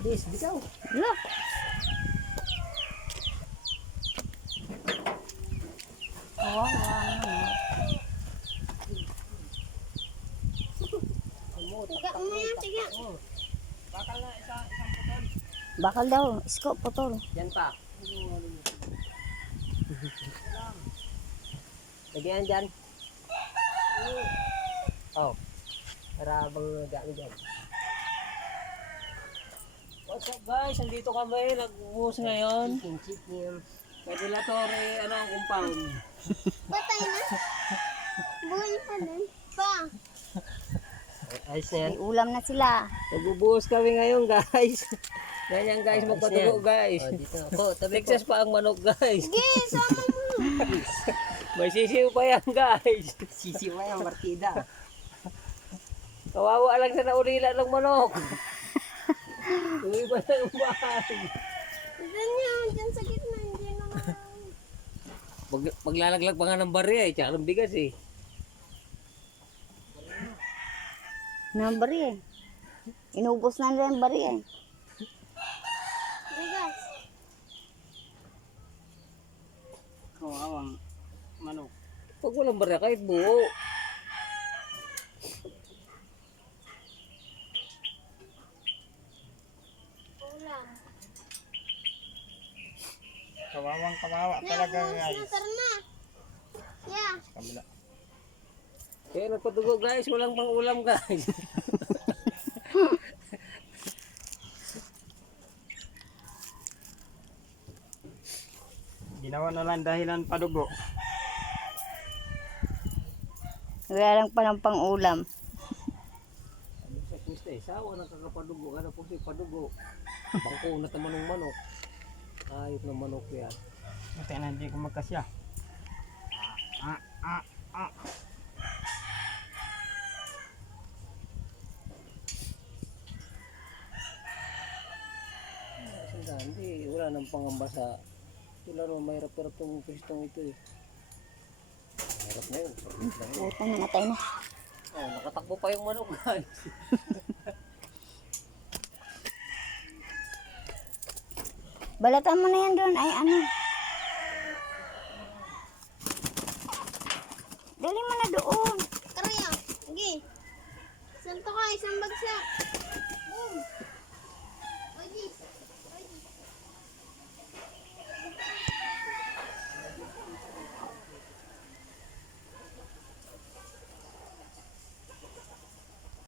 Dis, bitaw. Wala. Kawawa naman. Tiga mo yan, tiga. Bakal na isang putol. Bakal daw. Isko, putol. Yan pa. Lagyan dyan. Oh. Para bang dami dyan. What's up guys? Nandito kami. Nag-uus ngayon. Chicken. Regulatory, ang compound. Patay na. Buhay pa din. Pa. Ayos na yan. May ulam na sila. Nagbubuhos kami ngayon guys. Ganyan guys, magpatugo guys. Dito ako, tabi ko. Texas pa ang manok guys. Sige, sama mo. May sisiw pa yan guys. Sisiwa yung partida. Kawawa lang sa naulila ng manok. Uwi ba na yung bahay? Diyan yan, dyan sa gitna. Diyan naman. Maglalaglag pa nga ng barya eh. Tsaka ng bigas eh. Nang bari eh. Inubos na nila yung bari eh. Bigas. Kawawang manok. Pag walang barya kahit buo. Ulam. Kawawang kawawa Yan, talaga buhos na, guys. tara na. Yeah. Kabila. Kaya nagpatugo guys. Walang pang ulam guys. Ginawa na lang dahilan padugo. Wala lang palang pang ulam. Sabi sa Krista eh. Sawa ng kakapadugo. Ano po siya padugo. Bangko na naman ng manok. Ayop ng manok yan. Buti na hindi ko magkasya. Hindi, wala nang pangamba sa sila ro, mahirap-hirap tong pistong ito eh. Mahirap na yun. Puta, namatay na. Oh, nakatakbo pa yung manok guys. Balatan mo na yan doon. Ay, ano. Dali mo na doon. Karya. Sige. Santo ka, isang bagsak. Boom.